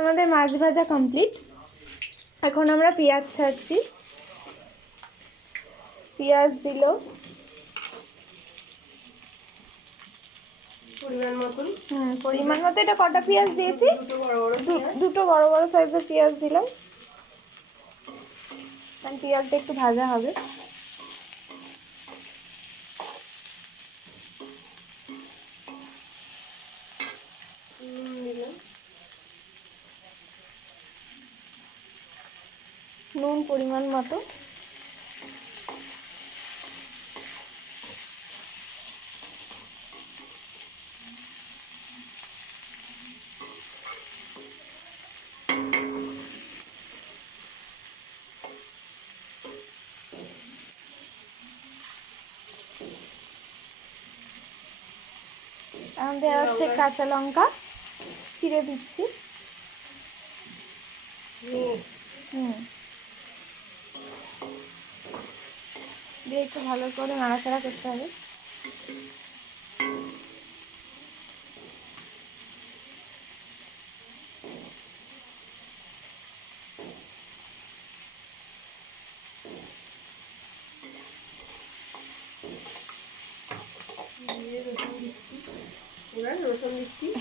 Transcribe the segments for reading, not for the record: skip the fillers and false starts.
আমাদের মাছ ভাজা কমপ্লিট। এখন আমরা পেঁয়াজ ছাড়ছি। পেঁয়াজ দিল পরিমাণ মতো। এটা কটা পেঁয়াজ দিয়েছি? দুটো বড় বড় সাইজের পেঁয়াজ দিলাম, কারণ পেঁয়াজটা একটু ভাজা হবে। নুন পরিমাণ মতো। দেওয়া হচ্ছে কাঁচা লঙ্কা, চিড়ে দিচ্ছি। দিয়ে একটু ভালো করে নাড়াচাড়া করতে হবে।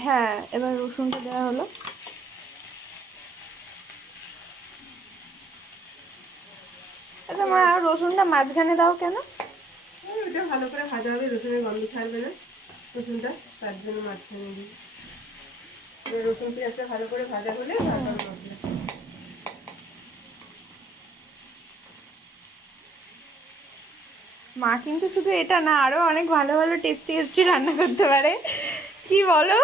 হ্যাঁ, এবার রসুনটা দেওয়া হলো। আচ্ছা মা, রসুনটা মাঝখানে দাও কেন? ওটা ভালো করে ভাজা হবে, রসুনের গন্ধ ছাড়বে না রসুনটা, তার জন্য মাঝখানে দিই। রসুন পেঁয়াজটা ভালো করে ভাজা হলে মা কিন্তু শুধু এটা না, আরো অনেক ভালো ভালো টেস্টি টেস্টি রান্না করতে পারে, কি বলো?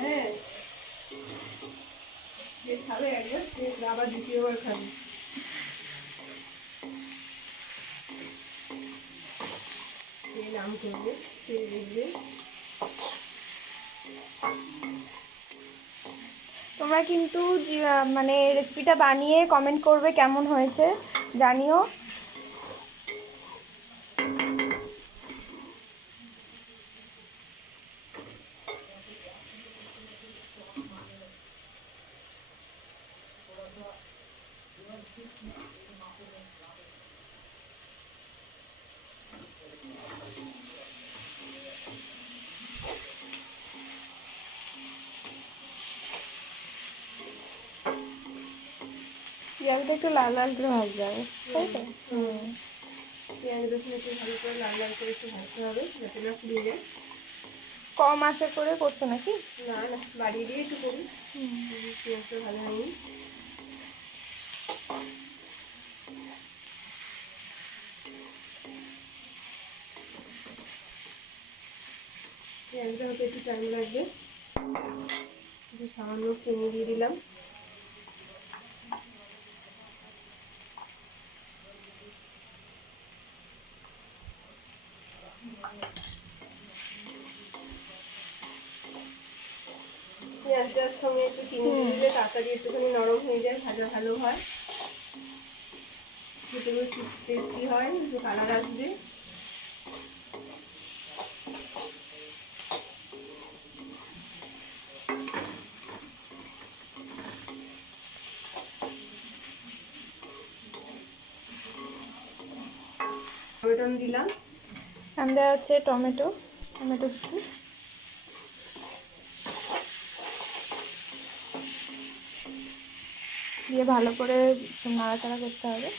হ্যাঁ, যে খাবে একবার সে আবার দ্বিতীয়বার খাবে। নাম করবে, সে দেখবে। তোমরা কিন্তু মানে রেসিপিটা বানিয়ে কমেন্ট করবে কেমন হয়েছে, জানিও। পেঁয়াজটা একটু লাল লাল করে ভাজতে হবে, তাই তো? পেঁয়াজ রসুন একটু ভালো করে লাল লাল করে একটু ভাজতে হবে, যাতে না পুড়ে যায়। কম আঁচে করে করছো নাকি? না না, বাড়িয়ে দিয়ে একটু করি, পেঁয়াজটা ভালো হয়নি। পেঁয়াজটা হতে একটু টাইম লাগবে। একটু সামান্য চিনি দিয়ে দিলাম। পেঁয়াজটার সঙ্গে একটু চিনি দিয়ে দিলে তাড়াতাড়ি একটুখানি নরম হয়ে যায়, ভাজা ভালো হয়, খেতে বেশ টেস্টি হয়, একটু কালার আসবে। টমেটো দিলাম। আমরা হচ্ছে টমেটো দিচ্ছি। দিয়ে ভালো করে নাড়াচাড়া করতে হবে।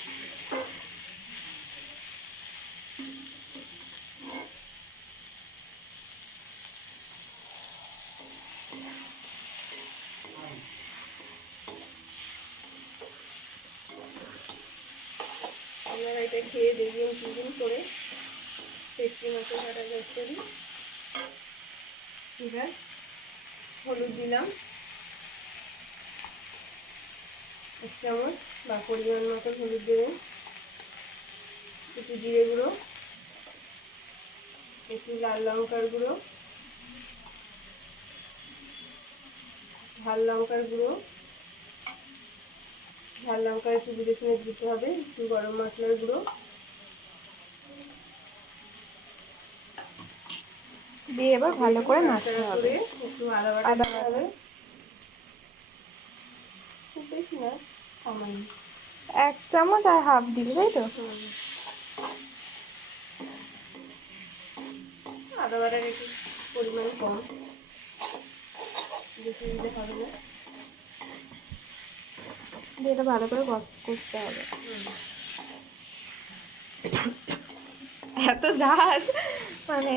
আপনারা এটা খেয়ে দেখবেন টিফিন করে টেস্টি মতো কাটা যাচ্ছে। এবার হলুদ দিলাম 1 চামচ বা পরিমাণ মতো হলুদ দেবেন। একটু জিরে গুঁড়ো, একটু লাল লঙ্কার গুঁড়ো, ঝাল লঙ্কার গুঁড়ো, ঝাল লঙ্কা একটু বুঝে শুনে দিতে হবে, একটু গরম মশলার গুঁড়ো দিয়ে এবার ভালো করে নাড়তে হবে, একটু আদা বাটা দিতে হবে। না সামান্য। 1 চামচ আর হাফ দিবি, তাই তো? আদা বাটার একটু পরিমাণ কম, বেশি দিতে হবে না। দিয়ে এটা ভালো করে কষতে হবে। এত ঝাঁজ মানে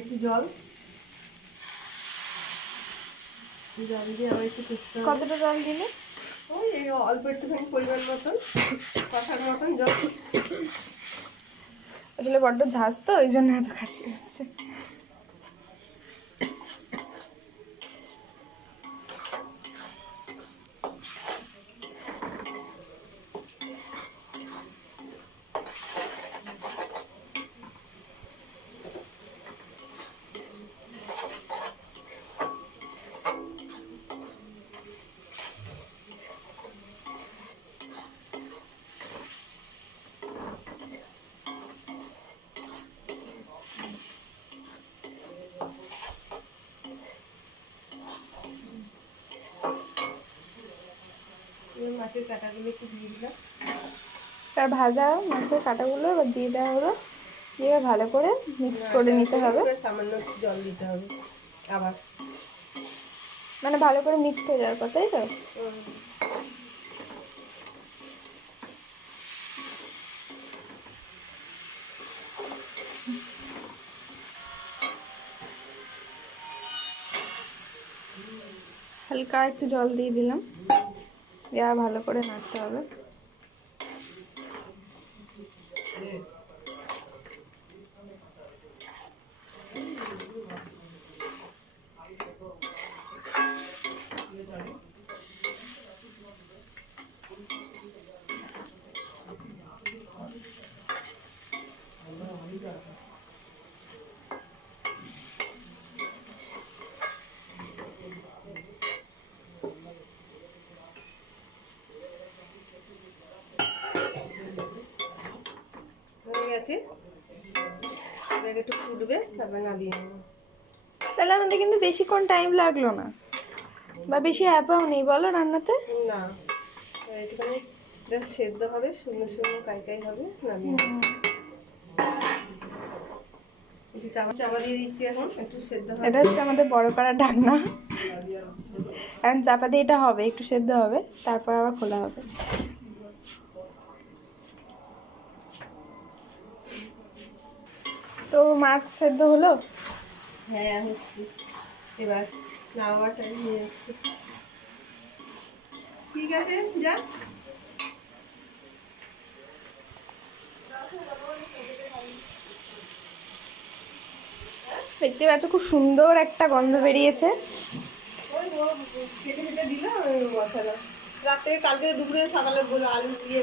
একটু জল দিয়ে আবার একটু কষতে হবে। কতটা জল দিলে? ওই এই অল্প একটুখানি পরিমাণ মতন, কষার মতন জল। আসলে বড্ড ঝাঁজ তো, ওই জন্য এত কাশি হচ্ছে। মাছের কাঁটাগুলো একটু দিয়ে দিলাম। তার ভাজা মাছের কাঁটাগুলো এবার দিয়ে দেওয়া হলো, দিয়ে ভালো করে মিক্স করে নিতে হবে। সামান্য একটু জল দিতে হবে আবার, মানে ভালো করে মিক্স হয়ে যাওয়ার পর, তাই তো? হালকা একটু জল দিয়ে দিলাম, দিয়ে ভালো করে নাড়তে হবে। হয়ে গেছে, এবার একটু ফুটবে, তারপরে নামিয়ে নেবো। তাহলে আমাদের কিন্তু বেশিক্ষণ টাইম লাগলো না, বা বেশি হ্যাপাও নেই বলো রান্নাতে। না, একটুখানি জাস্ট সেদ্ধ হবে, শুকনো শুকনো কাই হবে, নামিয়ে নেবো। একটু চাপা দিয়ে দিচ্ছি এখন, একটু সেদ্ধ হবে। এটা হচ্ছে আমাদের বড় পাড়া ঢাকনা, এখন চাপা দিয়ে এটা হবে, একটু সেদ্ধ হবে, তারপর আবার খোলা হবে। তো মাছ সেদ্ধ হলো? হ্যাঁ হচ্ছে, এবার নামাবার টাইম নিয়ে যাচ্ছে। ঠিক আছে, যা। দেখতে পাচ্ছ খুব সুন্দর একটা গন্ধ বেরিয়েছে। ওই কেটে দিলাম মশলা, রাতে কালকে দুপুরে সকালে আলু দিয়ে